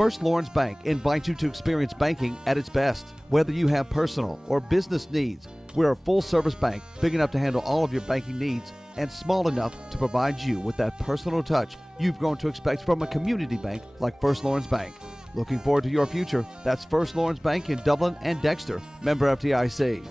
First Lawrence Bank invites you to experience banking at its best. Whether you have personal or business needs, we're a full-service bank big enough to handle all of your banking needs and small enough to provide you with that personal touch you've grown to expect from a community bank like First Lawrence Bank. Looking forward to your future? That's First Lawrence Bank in Dublin and Dexter. Member FDIC.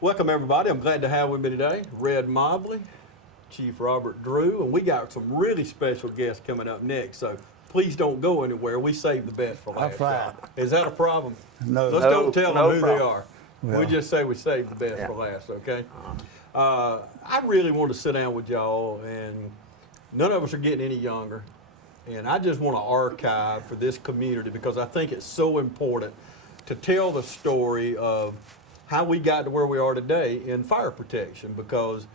Welcome everybody. I'm glad to have with me today Red Mobley, Chief Robert Drew, and we got some really special guests coming up next. So please don't go anywhere. We saved the best for last. That's right. Is that a problem? No. Let's don't tell them who problem. they are. Well, we just say we saved the best for last. Okay. I really want to sit down with y'all, and none of us are getting any younger, and I just want to archive for this community because I think it's so important to tell the story of how we got to where we are today in fire protection, because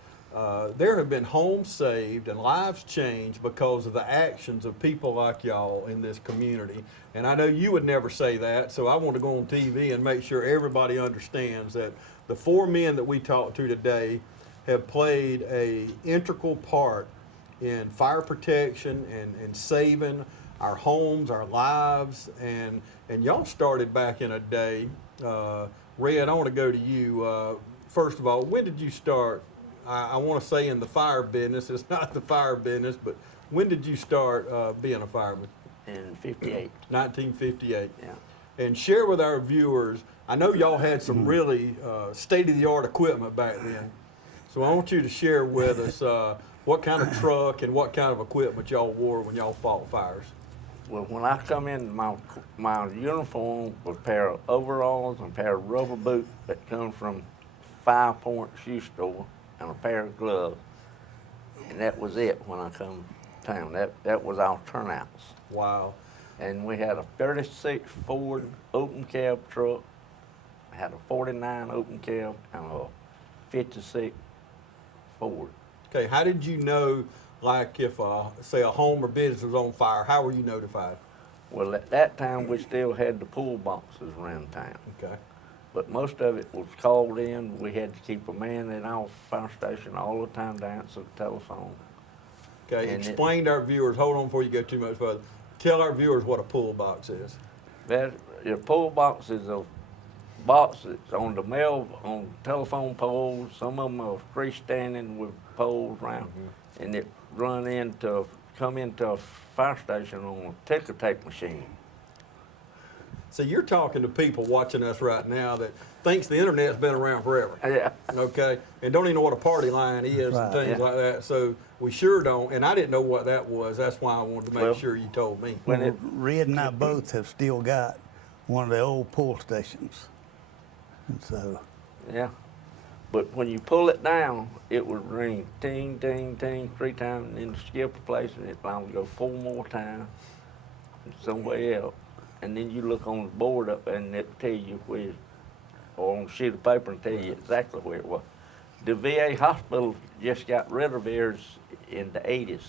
there have been homes saved and lives changed because of the actions of people like y'all in this community. And I know you would never say that, so I want to go on TV and make sure everybody understands that the four men that we talked to today have played an integral part in fire protection and saving our homes, our lives, and y'all started back in a day. Red, I want to go to you. First of all, when did you start? I want to say in the fire business. It's not the fire business, but when did you start being a fireman? In 58. 1958. Yeah. And share with our viewers, I know y'all had some really state-of-the-art equipment back then. So I want you to share with us what kind of truck and what kind of equipment y'all wore when y'all fought fires. Well, when I come in, my uniform was a pair of overalls and a pair of rubber boots that come from 5 Point shoe store and a pair of gloves. And that was it when I come to town. That was our turnouts. Wow. And we had a 36 Ford open cab truck, had a 49 open cab, and a 56 Ford. Okay, how did you know, like if, say, a home or business was on fire, how were you notified? Well, at that time, we still had the pool boxes around town. Okay. But most of it was called in. We had to keep a man in our fire station all the time to answer the telephone. Okay, And explain to our viewers, hold on before you go too much further. Tell our viewers what a pull box is. Your pool box is a box that's on the on telephone poles. Some of them are freestanding with poles around, and it come into a fire station on a ticker tape machine. So you're talking to people watching us right now that thinks the internet's been around forever. Yeah. Okay, and don't even know what a party line is and things like that. So we sure don't, and I didn't know what that was. That's why I wanted to make sure you told me. Well, Red and I both have still got one of the old pull stations. And so. Yeah. But when you pull it down, it would ring ting, ting, ting 3 times, and then skip a place, and it would go 4 more times somewhere else. And then you look on the board up, and it'll tell you where, or on a sheet of paper and tell you exactly where it was. The VA hospital just got rid of theirs in the 80s.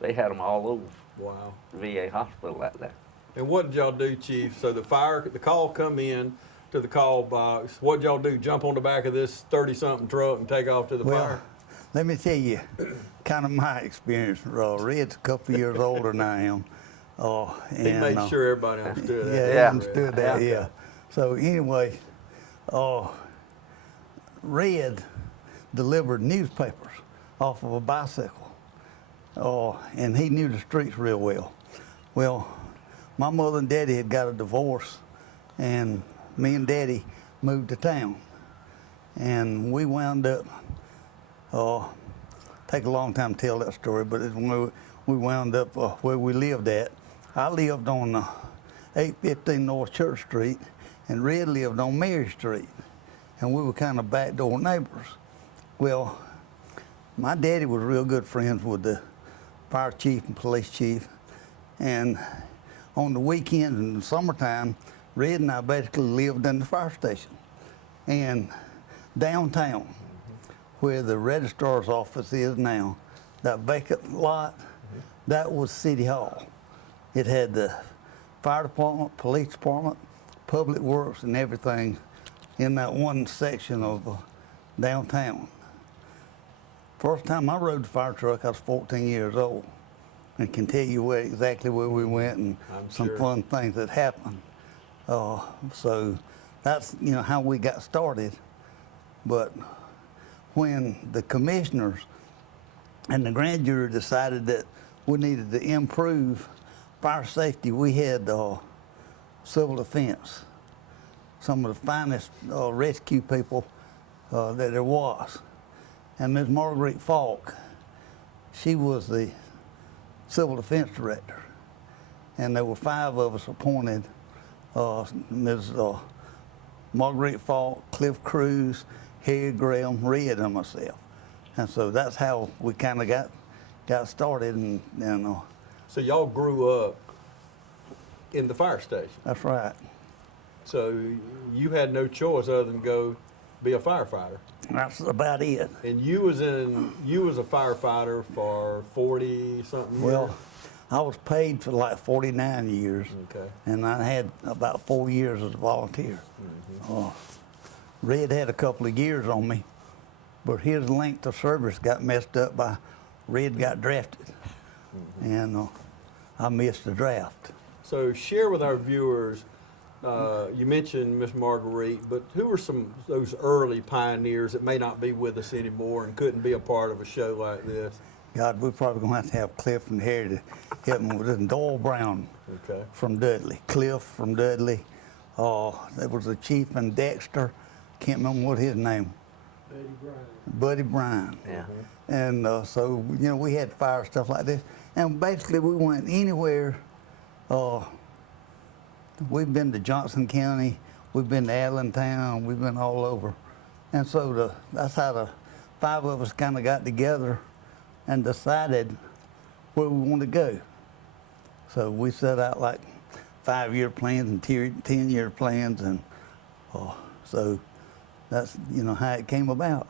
They had them all over. Wow. The VA hospital like that. And what did y'all do, Chief? So the call come in to the call box. What did y'all do? Jump on the back of this 30-something truck and take off to the fire? Let me tell you kind of my experience. Red's a couple of years older than I am. He made sure everybody understood that. Yeah, understood that, yeah. So anyway, Red delivered newspapers off of a bicycle, and he knew the streets real well. Well, my mother and daddy had got a divorce, and me and daddy moved to town, and we wound up, take a long time to tell that story, but it's when we wound up where we lived at. I lived on 815 North Church Street, and Red lived on Mary Street, and we were kind of backdoor neighbors. Well, my daddy was real good friends with the fire chief and police chief, and on the weekends in the summertime, Red and I basically lived in the fire station. And downtown, where the registrar's office is now, that vacant lot, that was City Hall. It had the fire department, police department, public works and everything in that one section of downtown. First time I rode the fire truck, I was 14 years old, and can tell you exactly where we went and some fun things that happened. So that's how we got started. But when the commissioners and the grand jury decided that we needed to improve fire safety, we had civil defense, some of the finest rescue people that there was. And Ms. Marguerite Falk, she was the civil defense director. And there were 5 of us appointed, Ms. Marguerite Falk, Cliff Cruz, Harry Graham, Red, and myself. And so that's how we kind of got started. And So y'all grew up in the fire station. that's right. So you had no choice other than go be a firefighter. That's about it. And you was a firefighter for 40 something years? Well, I was paid for like 49 years. Okay. And I had about 4 years as a volunteer. Red had a couple of years on me, but his length of service got messed up by Red got drafted. And I missed the draft. So share with our viewers, you mentioned Miss Marguerite, but who were some of those early pioneers that may not be with us anymore and couldn't be a part of a show like this? God, we're probably gonna have to have Cliff and Harry to help me with this. And Doyle Brown from Dudley, Cliff from Dudley. There was the chief in Dexter. Can't remember what his name. Buddy Bryan. Yeah. And so we had fire stuff like this, and basically we went anywhere. We've been to Johnson County, we've been to Allentown, we've been all over, and so that's how the 5 of us kind of got together and decided where we wanted to go. So we set out like 5-year plans and 10-year plans, and so that's how it came about.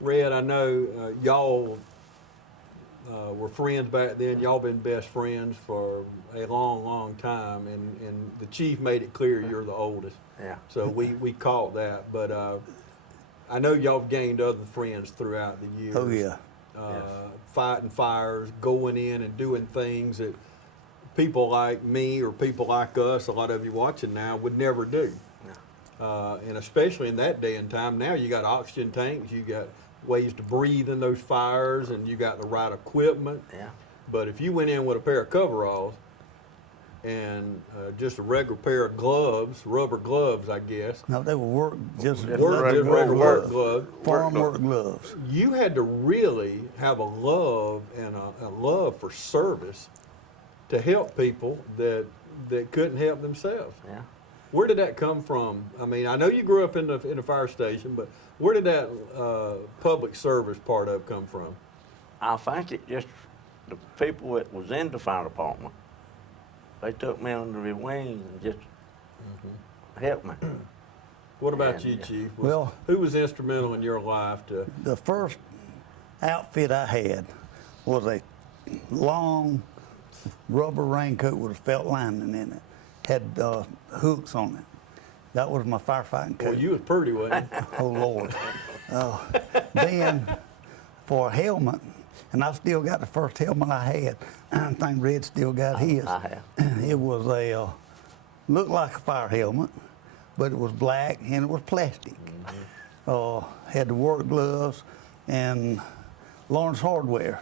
Red, I know y'all were friends back then. Y'all been best friends for a long, long time, and the chief made it clear you're the oldest. Yeah. So we caught that, but I know y'all have gained other friends throughout the years. Oh yeah. Fighting fires, going in and doing things that people like me or people like us, a lot of you watching now, would never do. And especially in that day and time, now you got oxygen tanks, you got ways to breathe in those fires, and you got the right equipment. Yeah. But if you went in with a pair of coveralls and just a regular pair of gloves, rubber gloves, I guess. No, they were Regular work gloves. Farm work gloves. You had to really have a love and a love for service to help people that couldn't help themselves. Yeah. Where did that come from? I mean, I know you grew up in the fire station, but where did that public service part of come from? I think it just the people that was in the fire department. They took me under their wings and just helped me. What about you, Chief? Well, who was instrumental in your life to? The first outfit I had was a long rubber raincoat with a felt lining in it. Had hooks on it. That was my firefighting coat. Well, you was pretty, wasn't you? Oh Lord. Then for a helmet, and I still got the first helmet I had. I think Red still got his. I have. It was looked like a fire helmet, but it was black and it was plastic. Had the work gloves, and Lawrence Hardware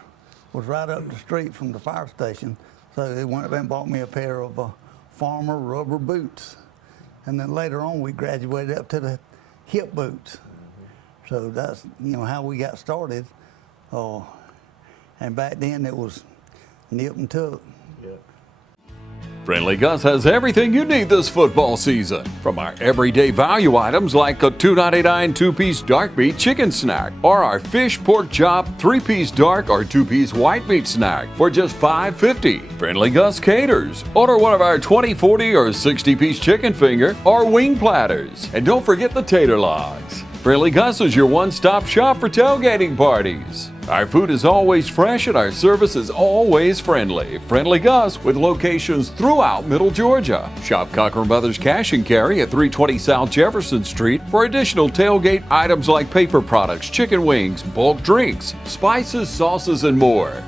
was right up the street from the fire station. So they went up and bought me a pair of Farmer rubber boots. And then later on we graduated up to the hip boots. So that's how we got started. And back then it was nip and tuck. Yeah. Friendly Gus has everything you need this football season. From our everyday value items like a $2.99 2-piece dark meat chicken snack, or our fish pork chop 3-piece dark or 2-piece white meat snack for just $5.50. Friendly Gus caters. Order one of our 20, 40, or 60-piece chicken finger or wing platters. And don't forget the tater logs. Friendly Gus is your one-stop shop for tailgating parties. Our food is always fresh and our service is always friendly. Friendly Gus with locations throughout Middle Georgia. Shop Cochran Brothers Cash and Carry at 320 South Jefferson Street for additional tailgate items like paper products, chicken wings, bulk drinks, spices, sauces, and more.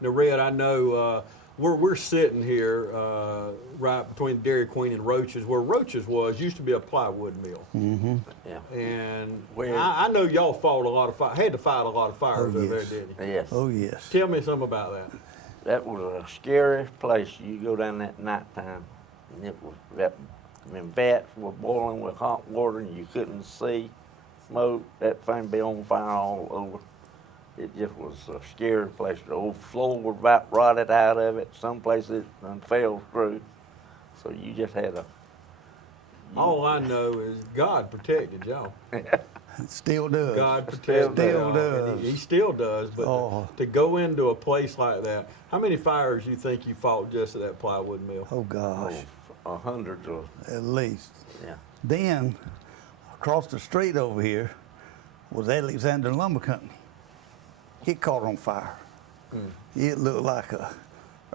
Now, Red, I know we're sitting here right between Dairy Queen and Roaches. Where Roaches used to be a plywood mill. Mm-hmm. Yeah. And Where- I know y'all fought a lot of had to fight a lot of fires over there, yes. didn't you? Yes. Oh, yes. Tell me something about that. That was a scary place. You go down that nighttime, and it was vats were boiling with hot water, and you couldn't see smoke. That thing be on fire all over. It just was a scary place. The old floor was about rotted out of it. Some places it fell through. So you just had a. All I know is God protected y'all. It still does. God protected Still y'all. does. And he still does. But Oh. to go into a place like that, how many fires you think you fought just at that plywood mill? Oh, gosh. Hundreds of. At least. Yeah. Then, across the street over here was Alexander Lumber Company. It caught on fire. It looked like a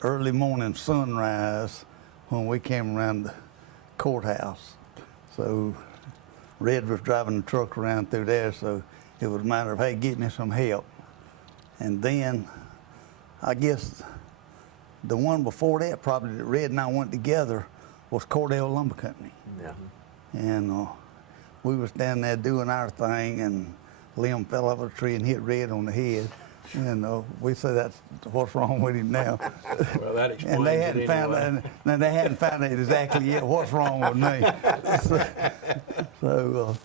early morning sunrise when we came around the courthouse. So Red was driving the truck around through there, so it was a matter of, hey, get me some help. And then I guess the one before that, probably that Red and I went together, was Cordell Lumber Company. Yeah. And we was down there doing our thing, and limb fell off a tree and hit Red on the head. And we say that's what's wrong with him now. Well, that explains And they it hadn't found anyway. and they hadn't found out exactly yet what's wrong with me. So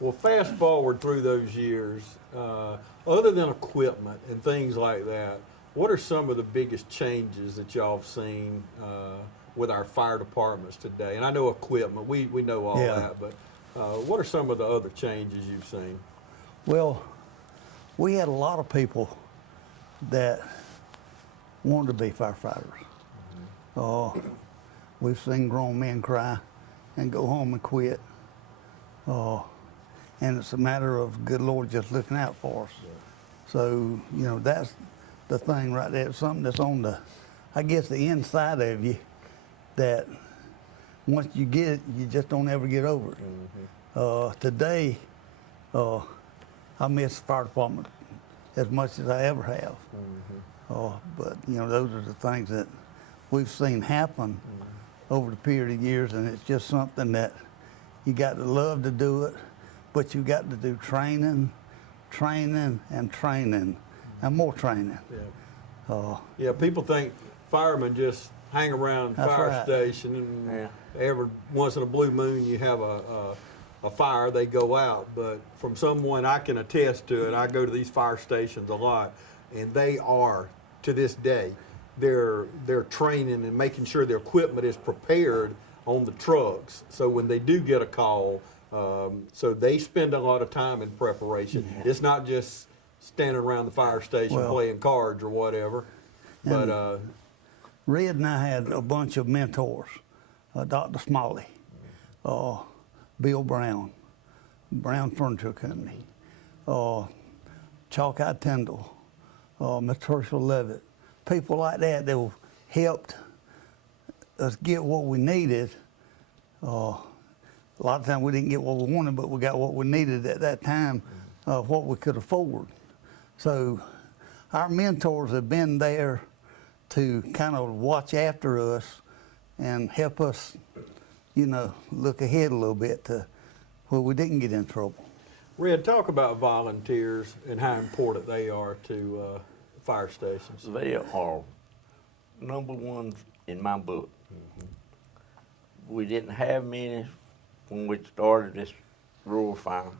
Well, fast forward through those years, other than equipment and things like that, what are some of the biggest changes that y'all have seen with our fire departments today? And I know equipment, we know all Yeah. that, but what are some of the other changes you've seen? well, we had a lot of people that wanted to be firefighters. We've seen grown men cry and go home and quit. And it's a matter of good Lord just looking out for us. So, that's the thing right there. It's something that's on the, I guess, the inside of you that once you get it, you just don't ever get over it. Today, I miss the fire department as much as I ever have. But, those are the things that we've seen happen over the period of years, and it's just something that you got to love to do it, but you got to do training, and training, and more training. Yeah, people think firemen just hang around the That's fire right. station and every once in a blue moon you have a fire, they go out. But from someone I can attest to it, I go to these fire stations a lot, and they are, to this day, they're training and making sure their equipment is prepared on the trucks. So when they do get a call, so they spend a lot of time in preparation. It's not just standing around the fire station Well, playing cards or whatever. But Red and I had a bunch of mentors, Dr. Smalley, Bill Brown, Brown Furniture Company, Chalkeye Tyndall, Mr. Herschel Levitt, people like that that helped us get what we needed. A lot of times we didn't get what we wanted, but we got what we needed at that time, what we could afford. So our mentors have been there to kind of watch after us and help us, look ahead a little bit to where we didn't get in trouble. Red, talk about volunteers and how important they are to fire stations. They are number one in my book. We didn't have many when we started this rural fire.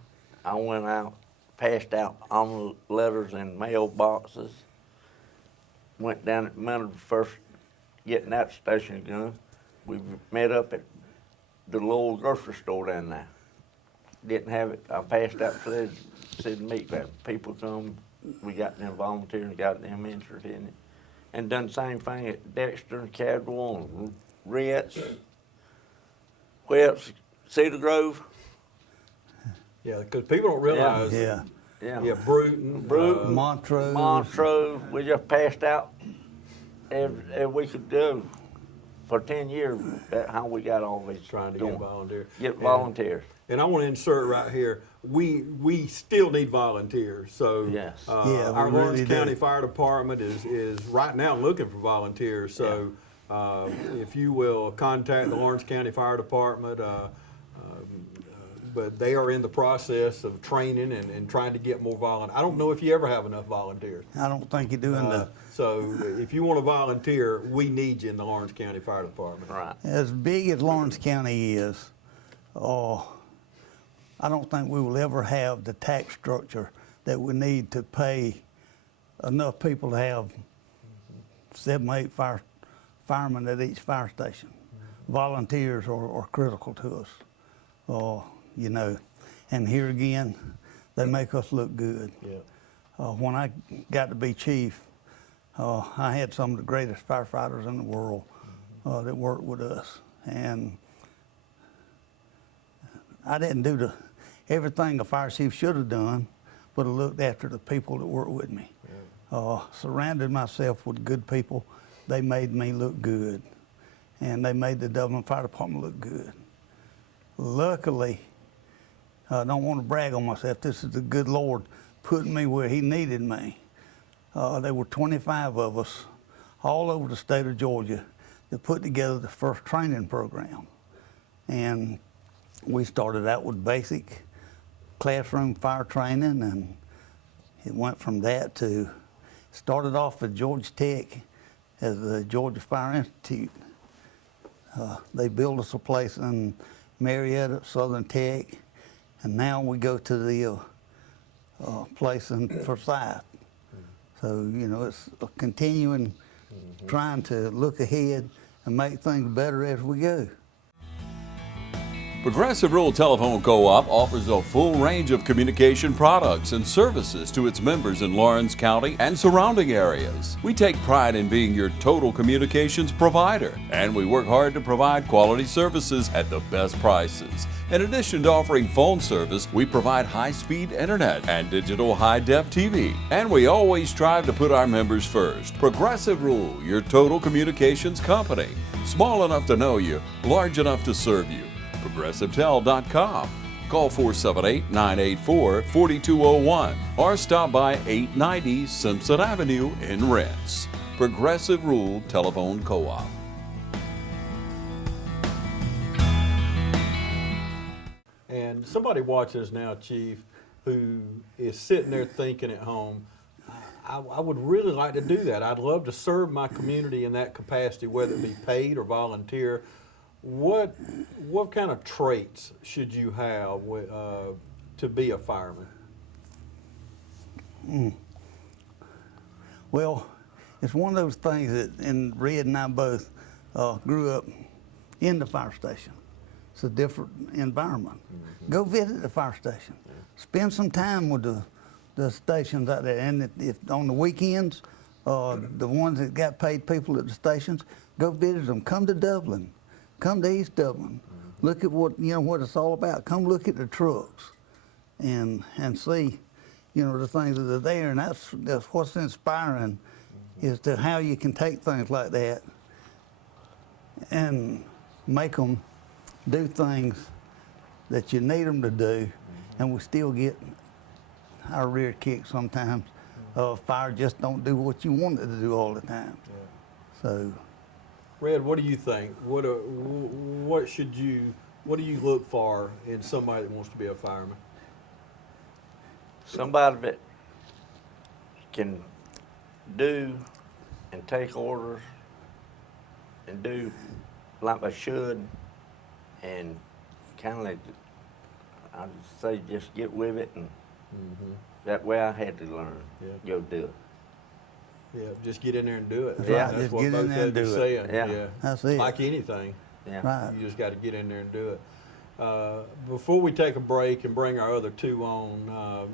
I went out, passed out envelope letters in mailboxes, went down at Menard first getting that station gun. We met up at the little grocery store down there. Didn't have it. I passed out, said meet that. People come, we got them volunteers and got them interested in it. And done the same thing at Dexter and Cadwell and Ritz. Where else? Cedar Grove. Yeah, because people don't realize Yeah. Yeah, Bruton. Bruton, Montrose. Montrose. We just passed out every we could do for 10 years. That's how we got all these Trying to going. get volunteers. Get volunteers. And I want to insert right here, we still need volunteers. So Yes. Yeah, we our Lawrence really do. County Fire Department is right now looking for volunteers. So if you will contact the Lawrence County Fire Department, but they are in the process of training and trying to get more volunteers. I don't know if you ever have enough volunteers. I don't think you're doing So if you want to volunteer, we need you in the Lawrence County Fire Department. Right. as big as Lawrence County is. I don't think we will ever have the tax structure that we need to pay enough people to have 7, 8 firemen at each fire station. Volunteers are critical to us. You know, and here again, they make us look good. Yeah. When I got to be chief, I had some of the greatest firefighters in the world that worked with us, and I didn't do everything a fire chief should have done, but I looked after the people that worked with me. Surrounded myself with good people. They made me look good, and they made the Dublin Fire Department look good. Luckily, I don't want to brag on myself. This is the good Lord putting me where He needed me. There were 25 of us all over the state of Georgia that put together the first training program. And we started out with basic classroom fire training, and it went from that to, started off at Georgia Tech as the Georgia Fire Institute. They built us a place in Marietta at Southern Tech, and now we go to the place in Forsyth. So, you know, it's a continuing trying to look ahead and make things better as we go. Progressive Rural Telephone Co-op offers a full range of communication products and services to its members in Lawrence County and surrounding areas. We take pride in being your total communications provider, and we work hard to provide quality services at the best prices. In addition to offering phone service, we provide high-speed internet and digital high-def TV. And we always strive to put our members first. Progressive Rural, your total communications company. Small enough to know you, large enough to serve you. ProgressiveTel.com. Call 478-984-4201 or stop by 890 Simpson Avenue in Rents. Progressive Rural Telephone Co-op. And somebody watches now, Chief, who is sitting there thinking at home, I would really like to do that. I'd love to serve my community in that capacity, whether it be paid or volunteer. What kind of traits should you have to be a fireman? Well, it's one of those things that, and Red and I both grew up in the fire station. It's a different environment. Go visit the fire station. Spend some time with the stations out there. And if on the weekends, the ones that got paid people at the stations, go visit them. Come to Dublin. Come to East Dublin. Look at what it's all about. Come look at the trucks and see, the things that are there. And that's what's inspiring is to how you can take things like that and make them do things that you need them to do, and we still get our rear kicked sometimes. Fire just don't do what you want it to do all the time. So. Red, what do you think? What do you look for in somebody that wants to be a fireman? Somebody that can do and take orders and do like they should, and kind of like, I'd say just get with it, and that way I had to learn. Go do it. Yeah, just get in there and do it. Yeah, That's just what get in both there and of you do it. saying. Yeah. That's it. Like anything, Yeah. Right. you just got to get in there and do it. Before we take a break and bring our other two on,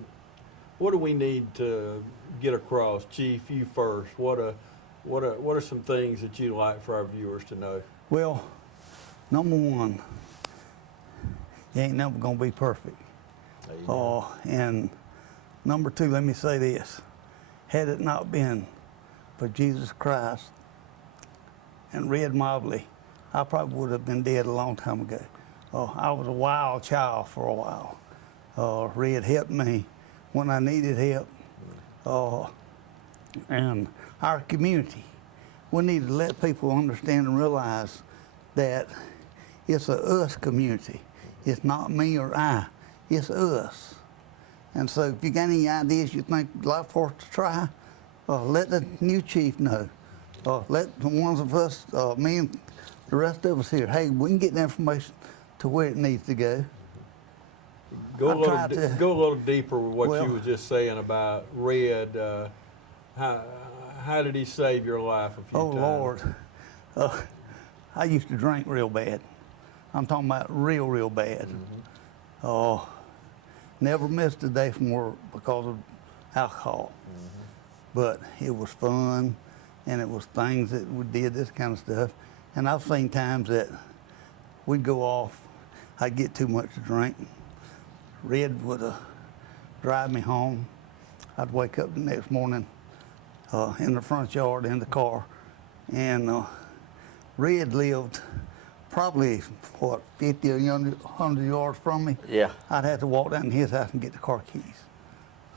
what do we need to get across? Chief, you first. What are some things that you'd like for our viewers to know? Well, number one, you ain't never gonna be perfect. And Number two, let me say this. Had it not been for Jesus Christ and Red Mobley, I probably would have been dead a long time ago. I was a wild child for a while. Red helped me when I needed help. And our community, we need to let people understand and realize that it's a us community. It's not me or I, it's us. And so if you got any ideas you think you'd like for us to try, let the new chief know. Let the ones of us, me and the rest of us here, hey, we can get the information to where it needs to go. Go a little deeper with what you were just saying about Red. How did he save your life a few times? Lord, I used to drink real bad. I'm talking about real bad. Never missed a day from work because of alcohol. But it was fun, and it was things that we did, this kind of stuff. And I've seen times that we'd go off, I'd get too much to drink. Red would drive me home. I'd wake up the next morning in the front yard in the car, and Red lived probably, 50 or 100 yards from me. Yeah. I'd have to walk down to his house and get the car keys.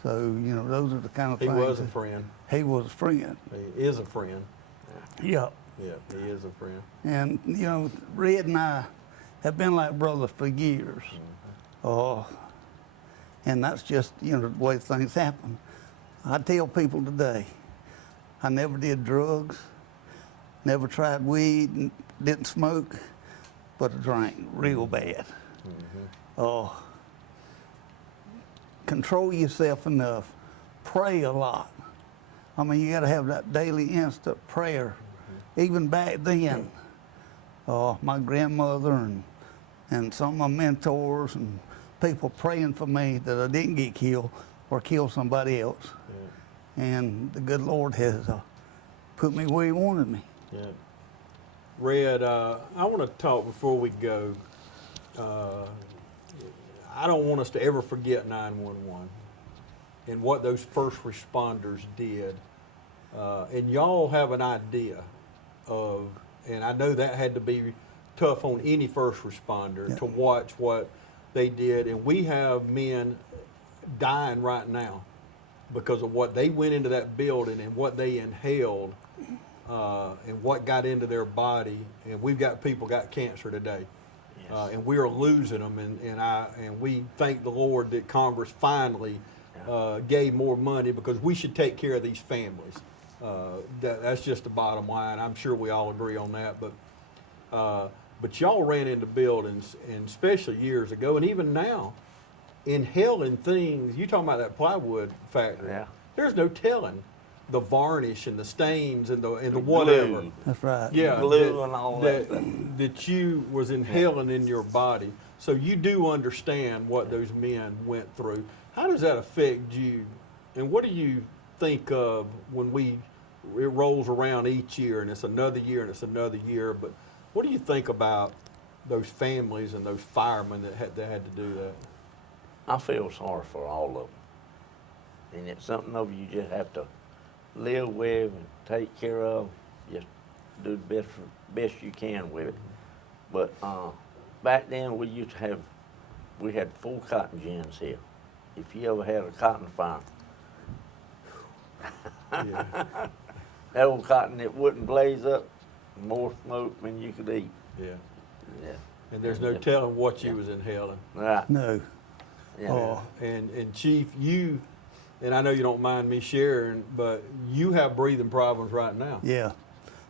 So, those are the kind of things. He was a friend. He was a friend. He is a friend. Yeah. Yeah, he is a friend. And, Red and I have been like brothers for years. And that's just, the way things happen. I tell people today, I never did drugs, never tried weed, didn't smoke, but I drank real bad. Control yourself enough, pray a lot. I mean, you got to have that daily instant prayer. Even back then, my grandmother and some of my mentors and people praying for me that I didn't get killed or kill somebody else. And the good Lord has put me where He wanted me. Yeah. Red, I want to talk before we go. I don't want us to ever forget 911 and what those first responders did. And y'all have an idea of, and I know that had to be tough on any first responder to watch what they did. And we have men dying right now because of what they went into that building and what they inhaled and what got into their body. And we've got people got cancer today. And we are losing them, and we thank the Lord that Congress finally gave more money because we should take care of these families. That's just the bottom line. I'm sure we all agree on that. But y'all ran into buildings, and especially years ago, and even now, inhaling things. You talking about that plywood factory? Yeah. There's no telling the varnish and the stains and the whatever. Glue. That's right. Yeah, Glue and all that. that you was inhaling in your body. So you do understand what those men went through. How does that affect you? And what do you think of when it rolls around each year and it's another year and it's another year? But what do you think about those families and those firemen that had to do that? I feel sorry for all of them. And it's something of you just have to live with and take care of. Just do the best you can with it. But back then we had 4 cotton gins here. If you ever had a cotton fire, Yeah. that old cotton, it wouldn't blaze up, more smoke than you could eat. Yeah. Yeah. And there's no telling what you was inhaling. Right. No. Yeah. And Chief, you, and I know you don't mind me sharing, but you have breathing problems right now. Yeah.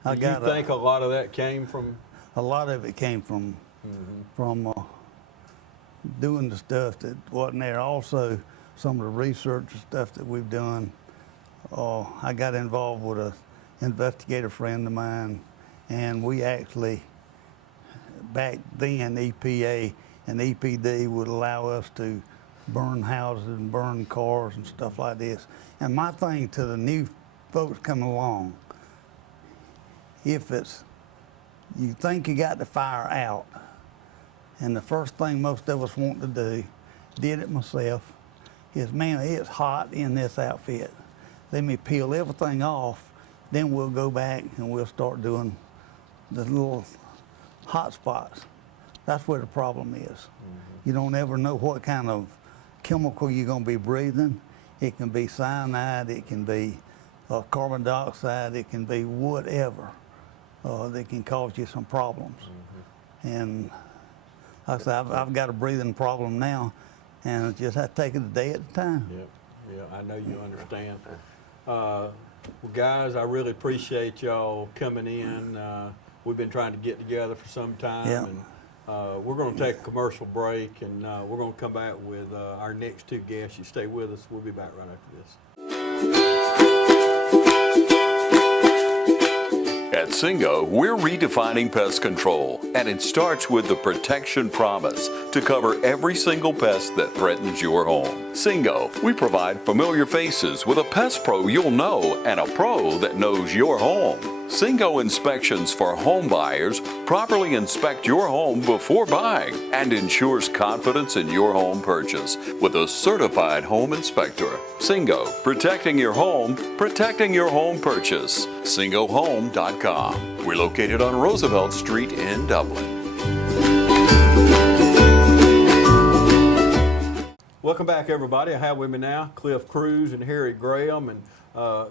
Do you think a lot of that came from? A lot of it came from doing the stuff that wasn't there. Also, some of the research and stuff that we've done. I got involved with an investigator friend of mine, and we actually, back then, EPA and EPD would allow us to burn houses and burn cars and stuff like this. And my thing to the new folks coming along, if you think you got the fire out, and the first thing most of us want to do, did it myself, is, man, it's hot in this outfit. Let me peel everything off, then we'll go back and we'll start doing the little hot spots. That's where the problem is. You don't ever know what kind of chemical you're going to be breathing. It can be cyanide, it can be carbon dioxide, it can be whatever that can cause you some problems. And like I said, I've got a breathing problem now, and I just have to take it a day at a time. Yeah, I know you understand. Well, guys, I really appreciate y'all coming in. We've been trying to get together for some time. Yeah. And we're going to take a commercial break, and we're going to come back with our next two guests. You stay with us. We'll be back right after this. At Singo, we're redefining pest control, and it starts with the Protection Promise to cover every single pest that threatens your home. Singo, we provide familiar faces with a pest pro you'll know and a pro that knows your home. Singo inspections for home buyers properly inspect your home before buying and ensures confidence in your home purchase with a certified home inspector. Singo, protecting your home purchase. SingoHome.com. We're located on Roosevelt Street in Dublin. Welcome back, everybody. I have with me now Cliff Cruz and Harry Graham. And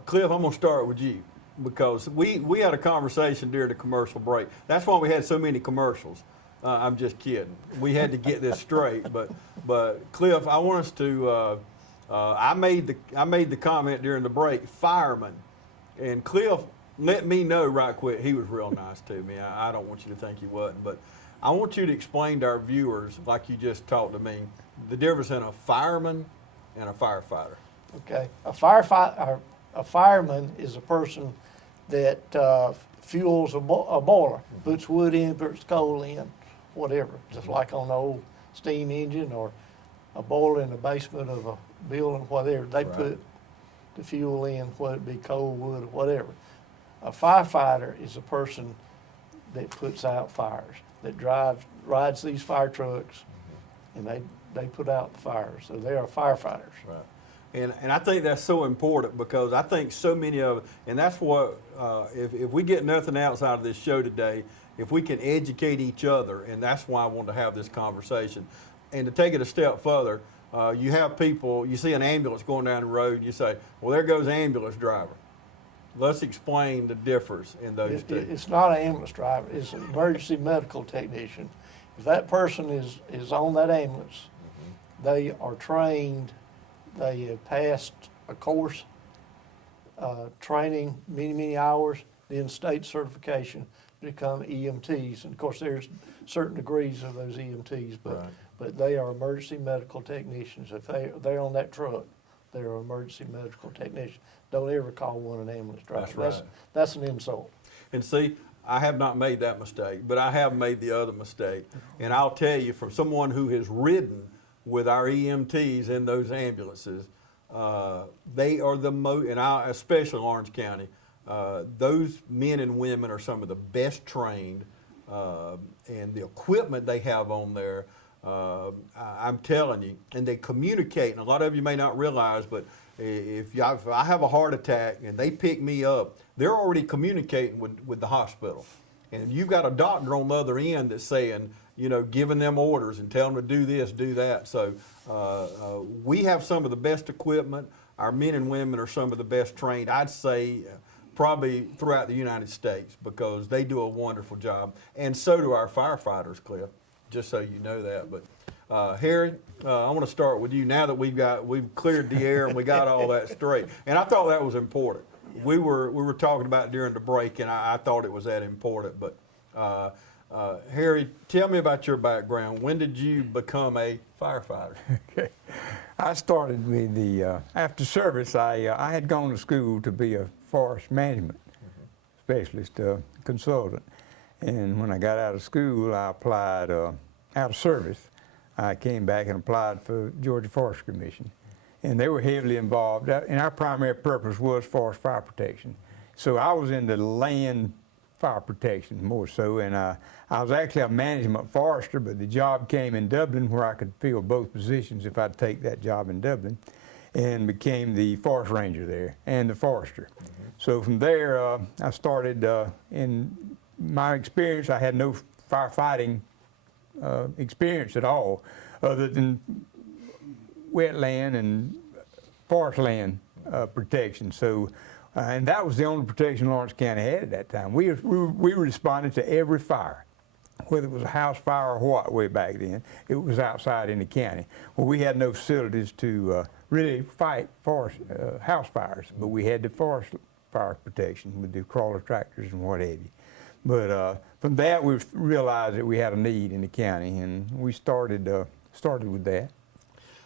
Cliff, I'm going to start with you, because we had a conversation during the commercial break. That's why we had so many commercials. I'm just kidding. We had to get this straight. But Cliff, I want us to. I made the comment during the break, fireman, and Cliff let me know right quick. He was real nice to me. I don't want you to think he wasn't, but I want you to explain to our viewers, like you just talked to me, the difference in a fireman and a firefighter. Okay, a fireman is a person that fuels a boiler, puts wood in, puts coal in, whatever. Just like on an old steam engine or a boiler in the basement of a building, whatever. They put the fuel in, whether it be coal, wood, or whatever. A firefighter is a person that puts out fires, that rides these fire trucks, and they put out the fires. So they are firefighters. Right. And I think that's so important, because I think so many of, and that's what, if we get nothing else out of this show today, if we can educate each other, and that's why I wanted to have this conversation. And to take it a step further, you have people, you see an ambulance going down the road, you say, well, there goes the ambulance driver. Let's explain the difference in those two. It's not an ambulance driver, it's an emergency medical technician. If that person is on that ambulance, they are trained, they have passed a course, training, many hours, then state certification to become EMTs. And of course, there's certain degrees of those EMTs, but they are emergency medical technicians. If they're on that truck, they're an emergency medical technician. Don't ever call one an ambulance driver. That's an insult. And see, I have not made that mistake, but I have made the other mistake. And I'll tell you, from someone who has ridden with our EMTs in those ambulances, they are the most, and especially Orange County, those men and women are some of the best trained, and the equipment they have on there, I'm telling you, and they communicate. And a lot of you may not realize, but if I have a heart attack and they pick me up, they're already communicating with the hospital. And you've got a doctor on the other end that's saying, giving them orders and telling them to do this, do that. So we have some of the best equipment. Our men and women are some of the best trained, I'd say, probably throughout the United States, because they do a wonderful job. And so do our firefighters, Cliff, just so you know that. But Harry, I want to start with you now that we've cleared the air and we got all that straight. And I thought that was important. Yeah. We were talking about it during the break, and I thought it was that important. But Harry, tell me about your background. When did you become a firefighter? Okay. I started with after service, I had gone to school to be a forest management specialist, consultant. And when I got out of school, I applied out of service. I came back and applied for Georgia Forest Commission. And they were heavily involved, and our primary purpose was forest fire protection. So I was in the land fire protection more so, and I was actually a management forester, but the job came in Dublin where I could fill both positions if I'd take that job in Dublin, and became the forest ranger there and the forester. So from there, I started, in my experience, I had no firefighting experience at all, other than wetland and forest land protection. So, and that was the only protection Lawrence County had at that time. We responded to every fire, whether it was a house fire or what way back then. It was outside in the county. Well, we had no facilities to really fight forest house fires, but we had the forest fire protection with the crawler tractors and what have you. But from that, we realized that we had a need in the county, and we started with that.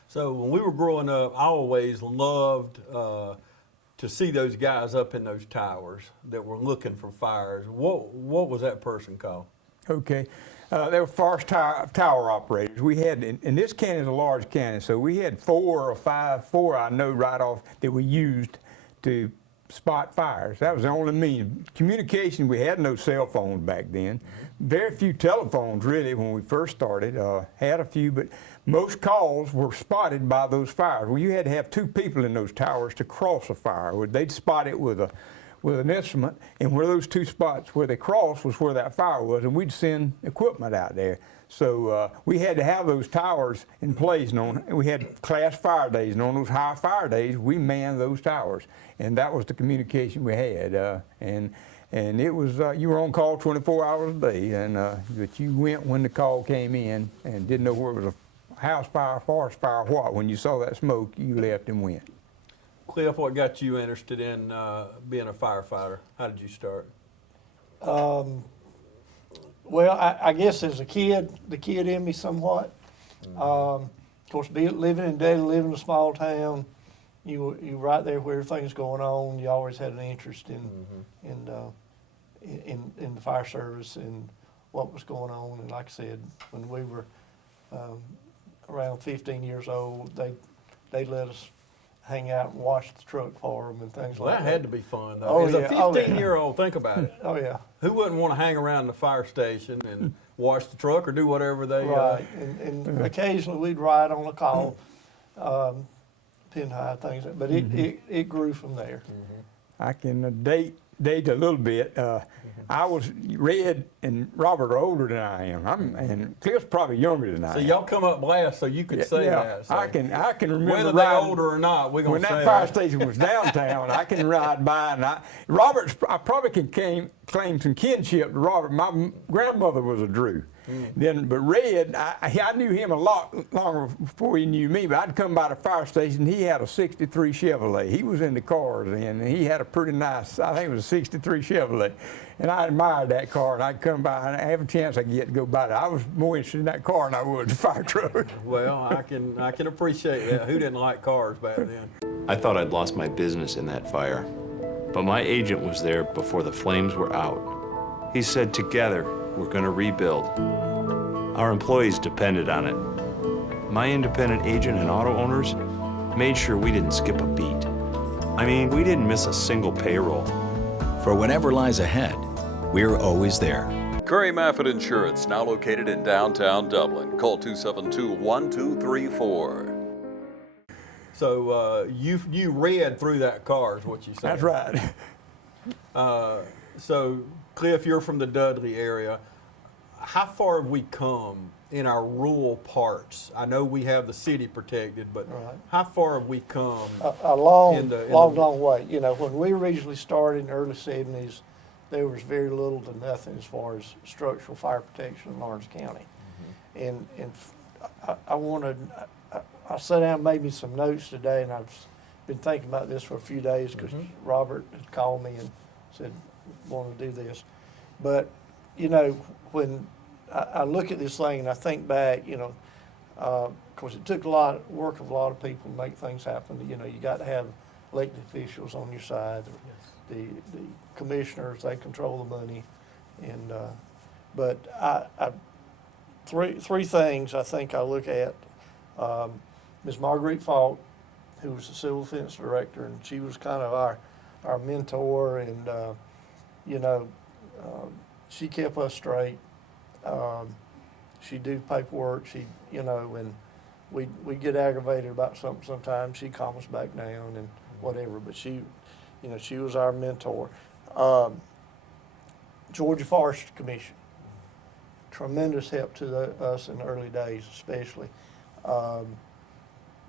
So when we were growing up, I always loved to see those guys up in those towers that were looking for fires. What was that person called? Okay. They were forest tower operators. We had, and this county is a large county, so we had 4 or 5, I know right off, that we used to spot fires. That was the only means. Communication, we had no cell phones back then. Very few telephones really when we first started. Had a few, but most calls were spotted by those fires. Well, you had to have 2 people in those towers to cross a fire. They'd spot it with an instrument, and where those 2 spots where they crossed was where that fire was, and we'd send equipment out there. So we had to have those towers in place, and we had class fire days, and on those high fire days, we manned those towers, and that was the communication we had. And it was, you were on call 24 hours a day, and but you went when the call came in and didn't know where it was a house fire, forest fire, what. When you saw that smoke, you left and went. Cliff, what got you interested in being a firefighter? How did you start? Well, I guess as a kid, the kid in me somewhat. Of course, living in a small town, you right there where everything's going on. You always had an interest in the fire service and what was going on. And like I said, when we were around 15 years old, they let us hang out and wash the truck for them and things Well, like that. that had to be fun, though. Oh, As yeah. a Oh, yeah. 15-year-old, think about it. Oh, yeah. Who wouldn't want to hang around the fire station and wash the truck or do whatever they... Right, and occasionally we'd ride on a call, pin high things, but it grew from there. I can date a little bit. I was Red and Robert are older than I am. And Cliff's probably younger than I So am. y'all come up last so you could say that. So I can remember whether they're riding- older or not, we're going when to say that fire station was downtown, I can ride by, and I probably can claim some kinship to Robert. My grandmother was a Drew. But Red, I knew him a lot longer before he knew me, but I'd come by the fire station. He had a 63 Chevrolet. He was into cars then, and he had a pretty nice, I think it was a 63 Chevrolet. And I admired that car, and I'd come by, and every chance I could get to go by it. I was more interested in that car than I was the fire truck. Well, I can appreciate that. Who didn't like cars back then? I thought I'd lost my business in that fire, but my agent was there before the flames were out. He said, together, we're going to rebuild. Our employees depended on it. My independent agent and auto owners made sure we didn't skip a beat. I mean, we didn't miss a single payroll. For whatever lies ahead, we're always there. Curry Maffett Insurance, now located in downtown Dublin. Call 272-1234. So you read through that car is what you said. That's right. So Cliff, you're from the Dudley area. How far have we come in our rural parts? I know we have the city protected, but Right. how far have we come? A long, in the- long way. You know, when we originally started in the early 70s, there was very little to nothing as far as structural fire protection in Lawrence County. And I sat down and made me some notes today, and I've been thinking about this for a few days because Robert had called me and said, want to do this. But, you know, when I look at this thing and I think back, you know, of course it took a lot of work of a lot of people to make things happen. You know, you got to have elected officials on your side. The commissioners, they control the money. And, but three things I think I look at. Ms. Marguerite Falk, who was the civil defense director, and she was kind of our mentor, and you know, she kept us straight. She'd do paperwork, and we get aggravated about something sometimes. She'd calm us back down and whatever, but she was our mentor. Georgia Forest Commission, tremendous help to us in the early days, especially.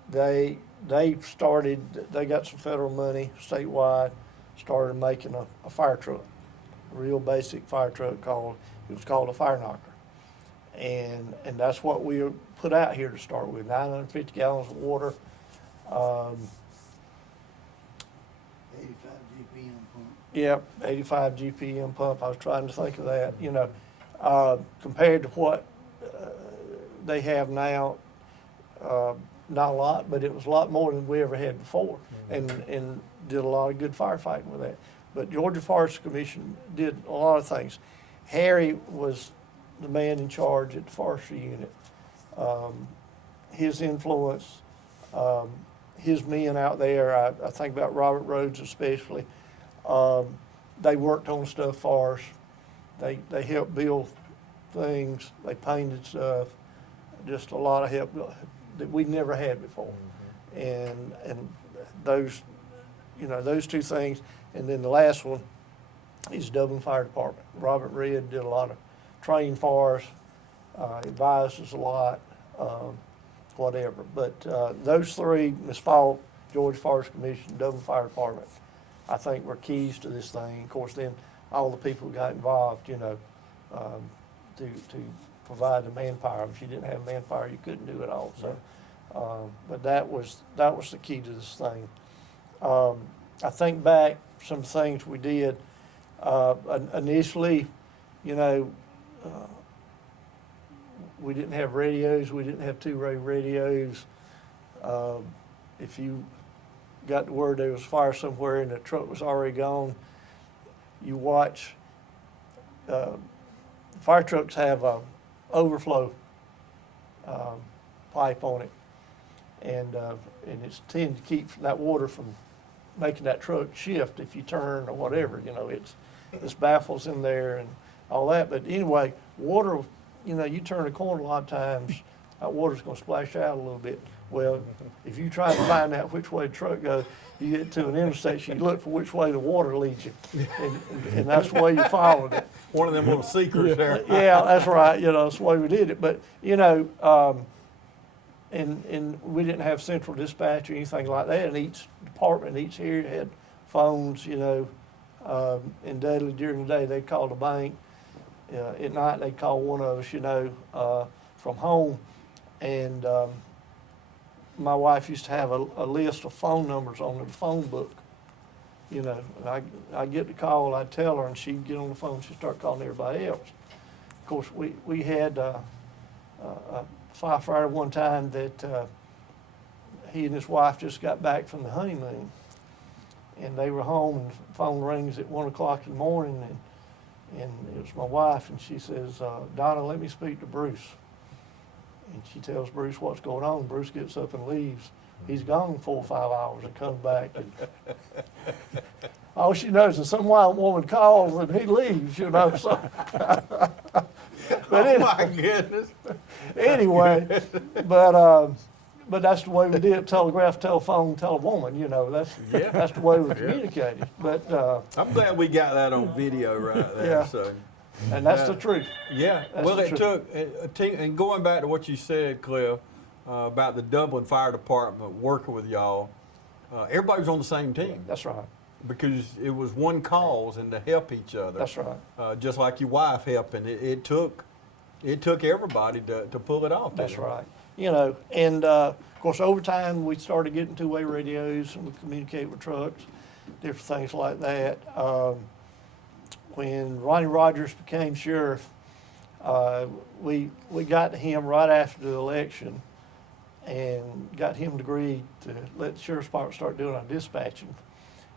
They got some federal money statewide, started making a fire truck, a real basic fire truck it was called a fire knocker. And that's what we put out here to start with, 950 gallons of water. 85 GPM pump. Yep, 85 GPM pump. I was trying to think of that, compared to what they have now, not a lot, but it was a lot more than we ever had before, and did a lot of good firefighting with that. But Georgia Forest Commission did a lot of things. Harry was the man in charge at the forestry unit. His influence, his men out there, I think about Robert Rhodes especially, they worked on stuff for us. They helped build things, they painted stuff, just a lot of help that we never had before. And those two things, and then the last one is Dublin Fire Department. Robert Red did a lot of training for us, advised us a lot, whatever. But those three, Ms. Falk, Georgia Forest Commission, Dublin Fire Department, I think were keys to this thing. Of course, then all the people who got involved, to provide the manpower. If you didn't have manpower, you couldn't do it all. So, but that was the key to this thing. I think back some things we did initially. We didn't have radios. We didn't have two-way radios. If you got the word there was fire somewhere and the truck was already gone, you watch. Fire trucks have a overflow pipe on it, and it's tended to keep that water from making that truck shift if you turn or whatever. It's baffles in there and all that. But anyway, water. You turn a corner a lot of times, that water's going to splash out a little bit. Well, if you try to find out which way the truck goes, you get to an intersection, you look for which way the water leads you, and that's the way you followed it. One of them little secrets there. Yeah, that's right. That's the way we did it. But and we didn't have central dispatch or anything like that. And each department, each area had phones. And daily during the day they'd call the bank. At night they'd call one of us, from home. And my wife used to have a list of phone numbers on the phone book. And I'd get the call, I'd tell her, and she'd get on the phone, she'd start calling everybody else. Of course, we had a firefighter one time that he and his wife just got back from the honeymoon. And they were home, and the phone rings at 1 o'clock in the morning, and it was my wife, and she says, Donna, let me speak to Bruce. And she tells Bruce what's going on. Bruce gets up and leaves. He's gone 4 or 5 hours and comes back. And all she knows is some wild woman calls and he leaves, So. But My goodness. Anyway, but that's the way we did. Telegraph, telephone, telewoman. That's the way we communicated. But I'm glad we got that on video right there. Yeah. So. And that's the truth. Yeah. That's well, the it truth. took a team, and going back to what you said, Cliff, about the Dublin Fire Department working with y'all, everybody was on the same team. That's right. Because it was one cause and to help each other. That's right. Just like your wife helping, it took everybody to pull it off. That's right. And of course, over time, we started getting two-way radios and we communicate with trucks, different things like that. When Ronnie Rogers became sheriff, we got to him right after the election and got him to agree to let the Sheriff's Department start doing our dispatching.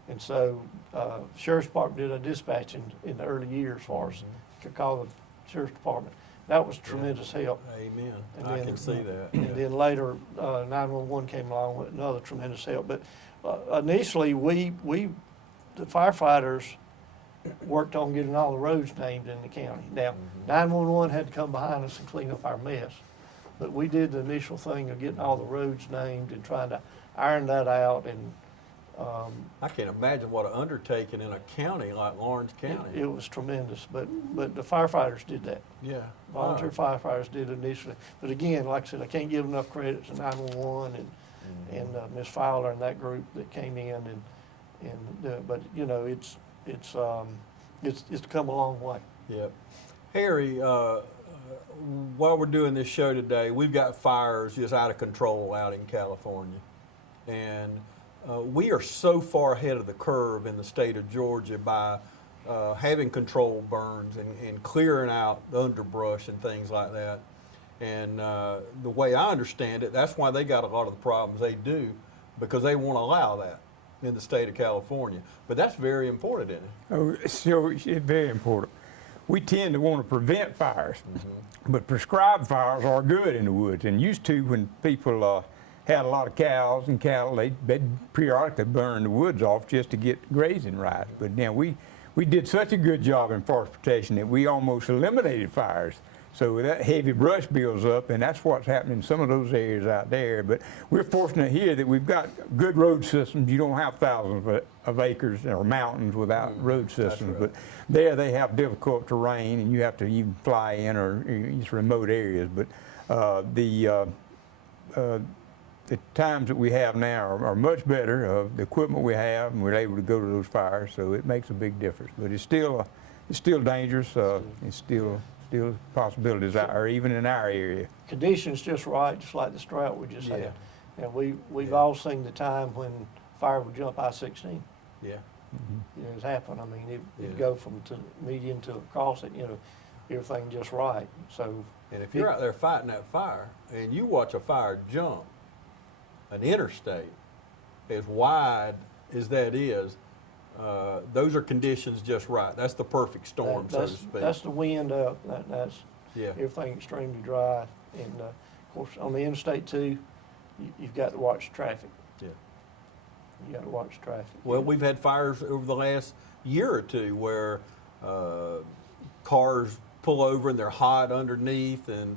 And so Sheriff's Department did our dispatching in the early years for us. Could call the Sheriff's Department. That was tremendous help. Amen. And I then, can see that. And then later, 911 came along with another tremendous help. But initially, the firefighters worked on getting all the roads named in the county. Now, 911 had to come behind us and clean up our mess. But we did the initial thing of getting all the roads named and trying to iron that out, and I can't imagine what an undertaking in a county like Lawrence County. it was tremendous. But the firefighters did that. Yeah. Volunteer Wow. firefighters did initially. But again, like I said, I can't give enough credit to 911 and Ms. Fowler and that group that came in, but you know, it's come a long way. Yep. Harry, while we're doing this show today, we've got fires just out of control out in California. And we are so far ahead of the curve in the state of Georgia by having controlled burns and clearing out the underbrush and things like that. And the way I understand it, that's why they got a lot of the problems they do, because they won't allow that in the state of California. But that's very important, isn't it? Oh, so it's very important. We tend to want to prevent fires, but prescribed fires are good in the woods. And used to, when people had a lot of cows and cattle, they'd periodically burn the woods off just to get grazing right. But now we did such a good job in forest protection that we almost eliminated fires. So that heavy brush builds up, and that's what's happening in some of those areas out there. But we're fortunate here that we've got good road systems. You don't have thousands of acres or mountains without road systems. right. But there they have difficult terrain, and you have to even fly in or it's remote areas. But the times that we have now are much better. The equipment we have, and we're able to go to those fires, so it makes a big difference. But it's still dangerous. It's still possibilities out there, even in our area. Conditions just right, just like this drought we just Yeah. had. And we've all seen the time when fire would jump I-16. Yeah. You know, it's happened. I mean, it'd Yeah. go from to median to across it, you know, everything just right. So, And if you're out there fighting that fire and you watch a fire jump an interstate as wide as that is, those are conditions just right. That's the perfect storm, so to speak. that's the wind up. That's Yeah. everything extremely dry. And of course, on the interstate too, you've got to watch traffic. Yeah. You got to watch traffic. Well, we've had fires over the last year or two where cars pull over and they're hot underneath, and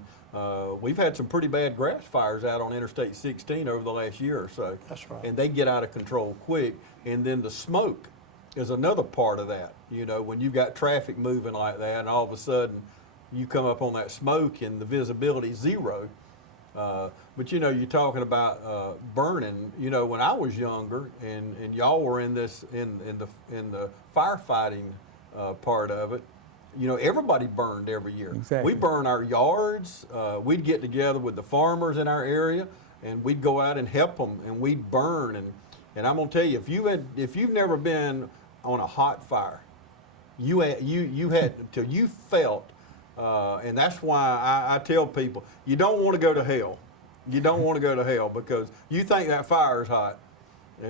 we've had some pretty bad grass fires out on Interstate 16 over the last year or so. That's right. And they get out of control quick. And then the smoke is another part of that. You know, when you've got traffic moving like that, and all of a sudden you come up on that smoke and the visibility zero. But you know, you're talking about burning. You know, when I was younger, and y'all were in this in the firefighting part of it. You know, everybody burned every year. Exactly. We burn our yards. We'd get together with the farmers in our area, and we'd go out and help them, and we'd burn. And I'm gonna tell you, if you've never been on a hot fire, you had till you felt. And that's why I tell people, you don't want to go to hell. You don't want to go to hell because you think that fire is hot.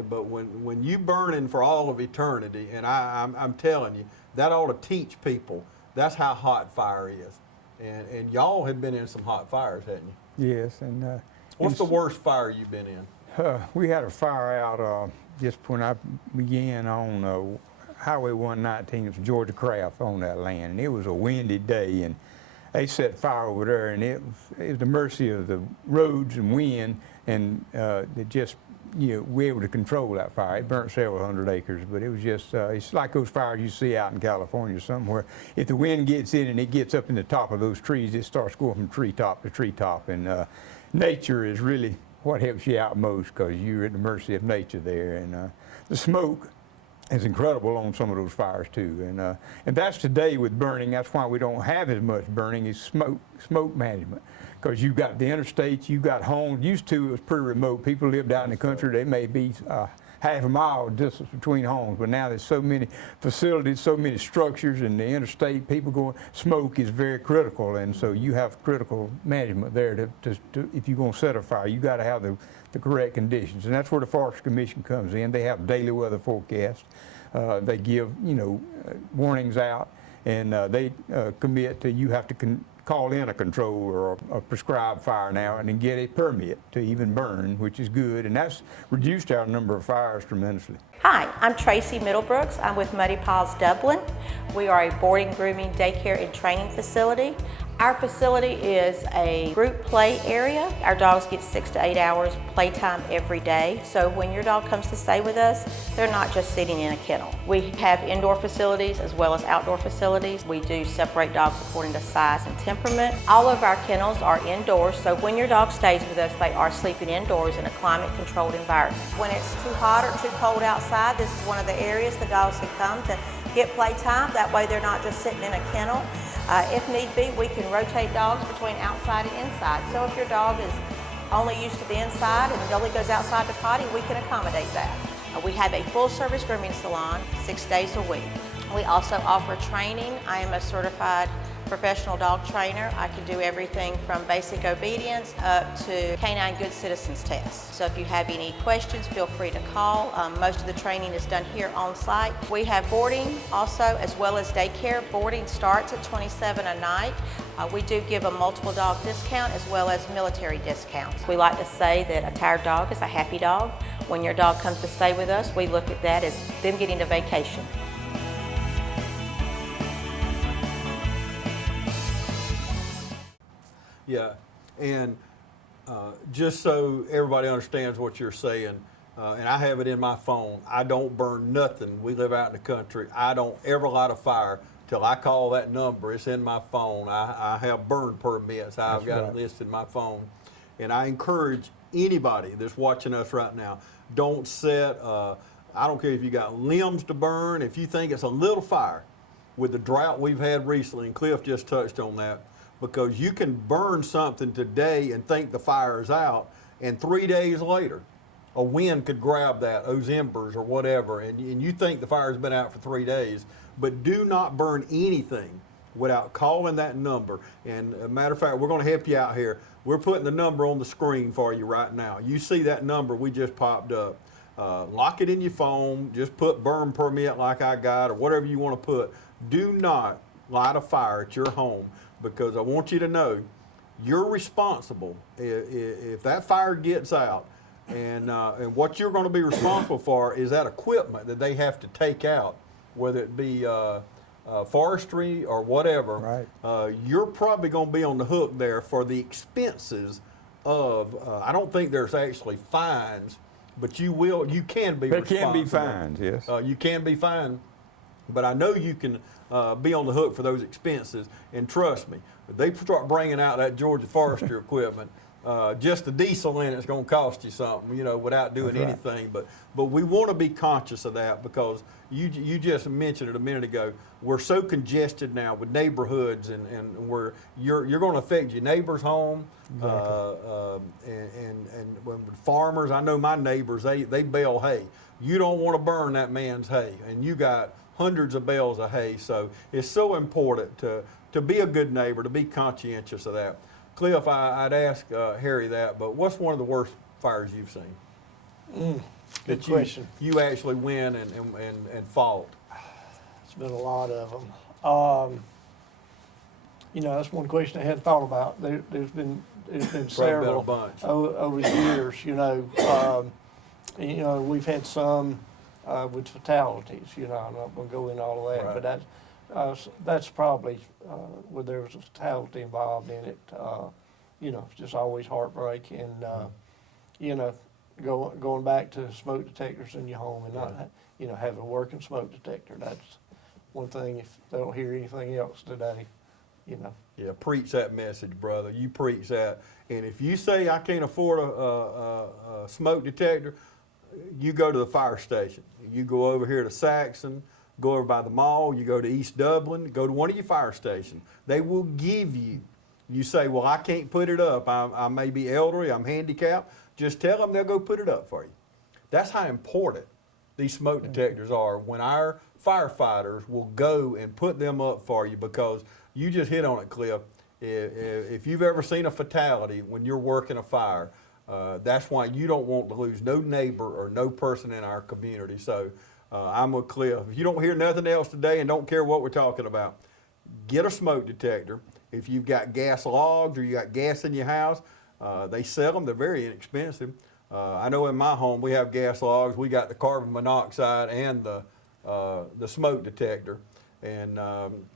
But when you burning for all of eternity, and I'm telling you, that ought to teach people that's how hot fire is. And y'all have been in some hot fires, haven't you? Yes, and What's the worst fire you've been in? we had a fire out just when I began on Highway 119. It was Georgia Craft on that land, and it was a windy day, and they set fire over there, and it was the mercy of the roads and wind, and it just, you know, we were able to control that fire. It burnt several hundred acres, but it was just, it's like those fires you see out in California somewhere. If the wind gets in and it gets up in the top of those trees, it starts going from treetop to treetop, and nature is really what helps you out most because you're at the mercy of nature there. And the smoke is incredible on some of those fires too. And that's today with burning. That's why we don't have as much burning is smoke management. Because you've got the interstates, you've got homes. Used to, it was pretty remote. People lived out in the country. They may be half a mile distance between homes. But now there's so many facilities, so many structures, and the interstate, people going, smoke is very critical. And so you have critical management there to if you're going to set a fire, you got to have the correct conditions. And that's where the Forest Commission comes in. They have daily weather forecasts. They give, you know, warnings out, and they commit to you have to call in a control or a prescribed fire now and then get a permit to even burn, which is good, and that's reduced our number of fires tremendously. Hi, I'm Tracy Middlebrooks. I'm with Muddy Paws Dublin. We are a boarding, grooming, daycare, and training facility. Our facility is a group play area. Our dogs get 6 to 8 hours playtime every day. So when your dog comes to stay with us, they're not just sitting in a kennel. We have indoor facilities as well as outdoor facilities. We do separate dogs according to size and temperament. All of our kennels are indoors, so when your dog stays with us, they are sleeping indoors in a climate-controlled environment. When it's too hot or too cold outside, this is one of the areas the dogs can come to get playtime. That way they're not just sitting in a kennel. If need be, we can rotate dogs between outside and inside. So if your dog is only used to the inside and only goes outside to potty, we can accommodate that. We have a full-service grooming salon 6 days a week. We also offer training. I am a certified professional dog trainer. I can do everything from basic obedience up to canine good citizens tests. So if you have any questions, feel free to call. Most of the training is done here on site. We have boarding also, as well as daycare. Boarding starts at $27 a night. We do give a multiple dog discount as well as military discounts. We like to say that a tired dog is a happy dog. When your dog comes to stay with us, we look at that as them getting a vacation. Yeah, and just so everybody understands what you're saying, and I have it in my phone, I don't burn nothing. We live out in the country. I don't ever light a fire till I call that number. It's in my phone. I have burn permits. I've got it listed in my phone. And I encourage anybody that's watching us right now, don't set, I don't care if you got limbs to burn, if you think it's a little fire, with the drought we've had recently, and Cliff just touched on that, because you can burn something today and think the fire is out, and 3 days later, a wind could grab those embers or whatever, and you think the fire's been out for 3 days. But do not burn anything without calling that number. And a matter of fact, we're going to help you out here. We're putting the number on the screen for you right now. You see that number we just popped up. Lock it in your phone. Just put burn permit like I got or whatever you want to put. Do not light a fire at your home, because I want you to know you're responsible if that fire gets out. And what you're going to be responsible for is that equipment that they have to take out, whether it be forestry or whatever. Right. You're probably going to be on the hook there for the expenses of, I don't think there's actually fines, but you can be responsible. There can be fines, yes. You can be fined, but I know you can be on the hook for those expenses. And trust me, if they start bringing out that Georgia forestry equipment, just the diesel in it's going to cost you something, without doing anything. But we want to be conscious of that, because you just mentioned it a minute ago. We're so congested now with neighborhoods, and where you're going to affect your neighbor's home. And when farmers, I know my neighbors, they bale hay. You don't want to burn that man's hay, and you got hundreds of bales of hay. So it's so important to be a good neighbor, to be conscientious of that. Cliff, I'd ask Harry that, but what's one of the worst fires you've seen? Good question. You actually win and fought. It's been a lot of them. That's one question I hadn't thought about. There's been several bunch. over the years. We've had some with fatalities. I'm not going to go into all of that, Right. but that's probably where there was a fatality involved in it. It's just always heartbreak, and going back to smoke detectors in your home and not having a working smoke detector. That's one thing. If they don't hear anything else today, Yeah, preach that message, brother. You preach that. And if you say I can't afford a smoke detector, you go to the fire station. You go over here to Saxon, go over by the mall, you go to East Dublin, go to one of your fire stations. They will give you say, well, I can't put it up. I may be elderly, I'm handicapped. Just tell them, they'll go put it up for you. That's how important these smoke detectors are, when our firefighters will go and put them up for you, because you just hit on it, Cliff. If you've ever seen a fatality when you're working a fire, that's why you don't want to lose no neighbor or no person in our community. So I'm with Cliff. If you don't hear nothing else today and don't care what we're talking about, get a smoke detector. if you've got gas logs or you got gas in your house, they sell them. They're very inexpensive. I know in my home we have gas logs. We got the carbon monoxide and the smoke detector. And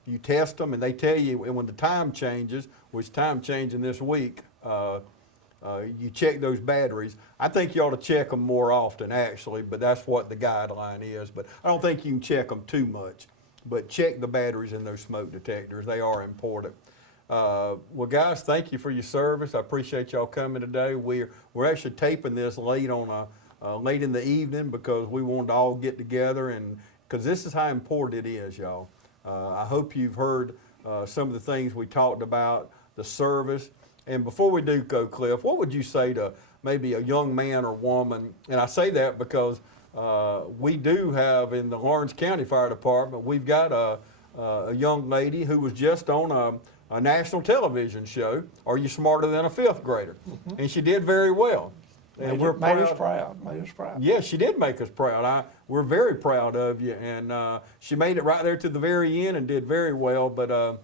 you test them, and they tell you, and when the time changes, which time changing this week, you check those batteries. I think you ought to check them more often, actually, but that's what the guideline is. But I don't think you can check them too much. But check the batteries in those smoke detectors. They are important. Well, guys, thank you for your service. I appreciate y'all coming today. We're actually taping this late late in the evening because we wanted to all get together, and because this is how important it is, y'all. I hope you've heard some of the things we talked about, the service. And before we do go, Cliff, what would you say to maybe a young man or woman? And I say that because we do have in the Lawrence County Fire Department, we've got a young lady who was just on a national television show, Are You Smarter Than a Fifth Grader? Mm-hmm. And she did very well. And we're made us proud. Made us proud. Yeah, she did make us proud. We're very proud of you. And she made it right there to the very end and did very well. But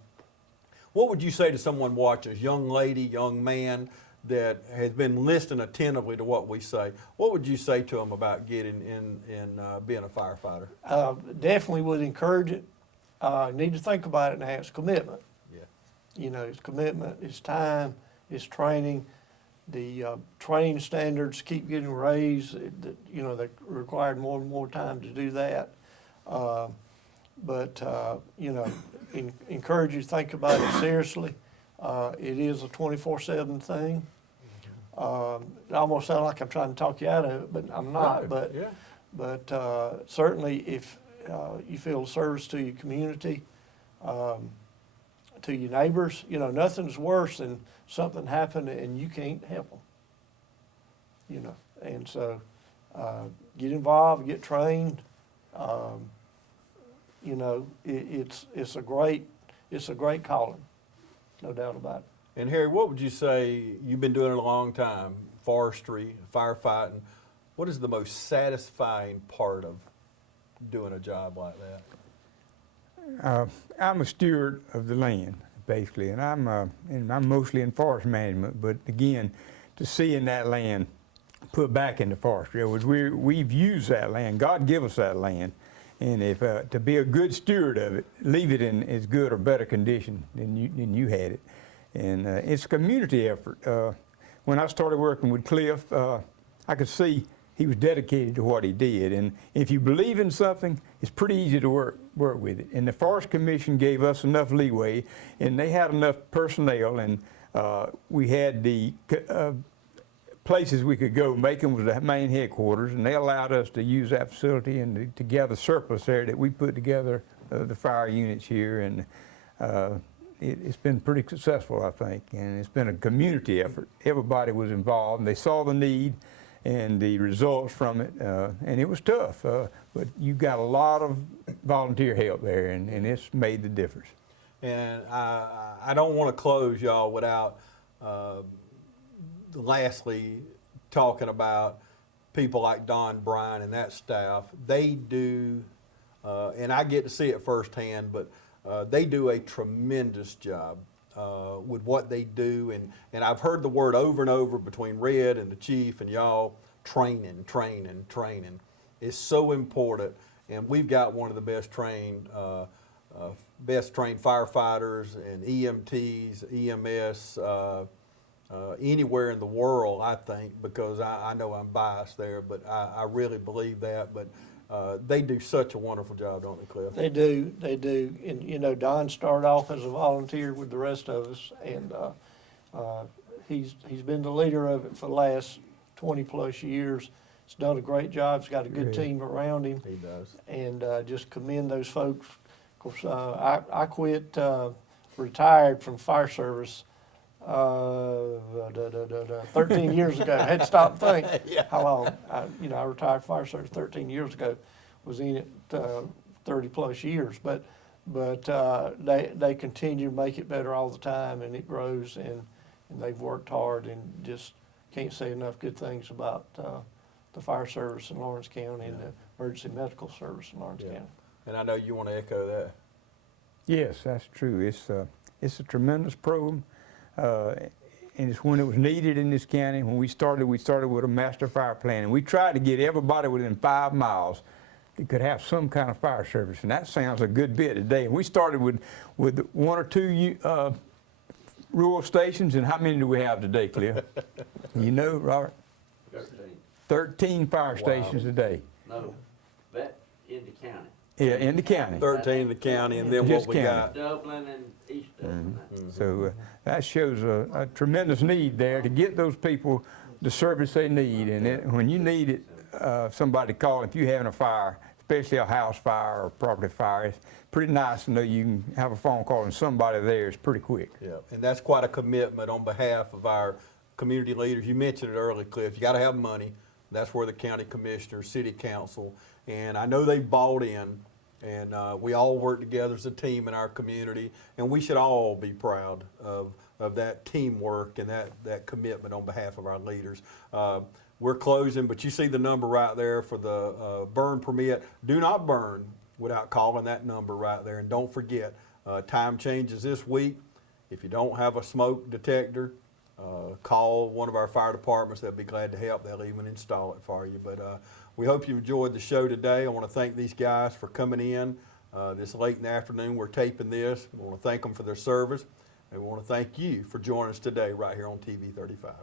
what would you say to someone watching, young lady, young man, that has been listening attentively to what we say? What would you say to them about getting in being a firefighter? Definitely would encourage it. Need to think about it now. It's commitment. Yeah. You know, it's commitment, it's time, it's training. The training standards keep getting raised. You know, they required more and more time to do that. You know, encourage you to think about it seriously. It is a 24/7 thing. It almost sounds like I'm trying to talk you out of it, but I'm not. Right. Yeah. But certainly, if you feel service to your community, to your neighbors, you know, nothing's worse than something happened and you can't help them. You know, and so get involved, get trained. You know, it's a great calling, no doubt about it. And Harry, what would you say, you've been doing it a long time, forestry, firefighting, what is the most satisfying part of doing a job like that? I'm a steward of the land, basically, and I'm mostly in forest management, but again, to seeing that land put back into forestry, we've used that land, God give us that land, and if to be a good steward of it, leave it in as good or better condition than you had it. And it's a community effort. When I started working with Cliff, I could see he was dedicated to what he did. And if you believe in something, it's pretty easy to work with it. And the Forest Commission gave us enough leeway, and they had enough personnel, and we had the places we could go. Macon was the main headquarters, and they allowed us to use that facility and to gather surplus there that we put together the fire units here. And it's been pretty successful, I think, and it's been a community effort. Everybody was involved, and they saw the need and the results from it, and it was tough, but you got a lot of volunteer help there, and it's made the difference. And I don't want to close, y'all, without lastly talking about people like Don Bryan and that staff. They do, and I get to see it firsthand, but they do a tremendous job with what they do, and I've heard the word over and over between Red and the chief and y'all, training. It's so important, and we've got one of the best trained firefighters and EMTs, EMS, anywhere in the world, I think, because I know I'm biased there, but I really believe that. But they do such a wonderful job, don't they, Cliff? They do. And, you know, Don started off as a volunteer with the rest of us, and he's been the leader of it for the last 20-plus years. He's done a great job. He's got a good team around him. He does. And just commend those folks. Of course, I quit, retired from fire service 13 years ago. I had to stop and think how long. I retired fire service 13 years ago. Was in it 30-plus years. But they continue to make it better all the time, and it grows, and they've worked hard, and just can't say enough good things about the fire service in Lawrence County and the emergency medical service in Lawrence County. And I know you want to echo that. Yes, that's true. It's a tremendous program, and it's when it was needed in this county. When we started with a master fire plan, and we tried to get everybody within 5 miles that could have some kind of fire service, and that sounds a good bit today. And we started with 1 or 2 rural stations, and how many do we have today, Cliff? You know, Robert? 13 fire stations today. No, that in the county. Yeah, in the county. 13 in the county, and then Just what we county. got. Dublin and East Dublin. So that shows a tremendous need there to get those people the service they need. And when you need it, somebody to call if you're having a fire, especially a house fire or property fire, it's pretty nice to know you can have a phone call and somebody there is pretty quick. Yeah, and that's quite a commitment on behalf of our community leaders. You mentioned it earlier, Cliff. You got to have money. That's where the county commissioner, city council, and I know they've bought in, and we all work together as a team in our community, and we should all be proud of that teamwork and that commitment on behalf of our leaders. We're closing, but you see the number right there for the burn permit. Do not burn without calling that number right there, and don't forget, time changes this week. If you don't have a smoke detector, call one of our fire departments. They'll be glad to help. They'll even install it for you. But we hope you enjoyed the show today. I want to thank these guys for coming in this late in the afternoon. We're taping this. We want to thank them for their service. And we want to thank you for joining us today right here on TV 35.